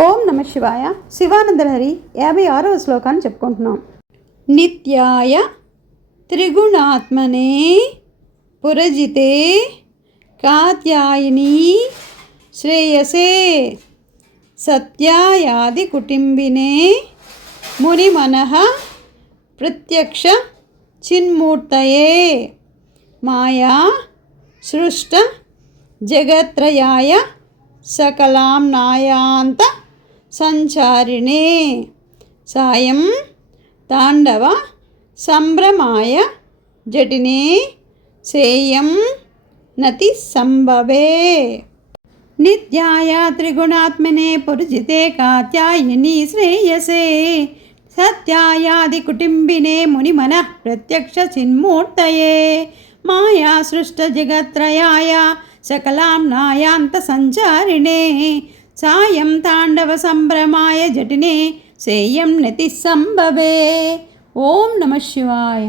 ఓం నమ శివాయ. శివానందలహరి 56వ శ్లోకాన్ని చెప్పుకుంటున్నాం. నిత్యాయ త్రిగుణాత్మనే పురజితే కాత్యాయిని శ్రేయసే సత్యాయాది కుటుంబినే మునిమనః ప్రత్యక్ష చిన్మూర్తయే మాయా సృష్ట జగత్రయాయ సకలాంనాయాంత సంచారిణే సాయం తాండవ సంభ్రమాయ జటినే సేయం నతి సంభవే. నిత్యాయ త్రిగుణాత్మనే పురుజితే కాత్యాయిని శ్రేయసే సత్యాయాది కుటుంబినే మునిమనః ప్రత్యక్ష చిన్మూర్తయే మాయా సృష్ట జగత్రయాయ సకలాంనాయాంత సంచారిణే సాయం తాండవ సంభ్రమాయ జటినే సేయం నతి సంభవే. ఓం నమ శివాయ.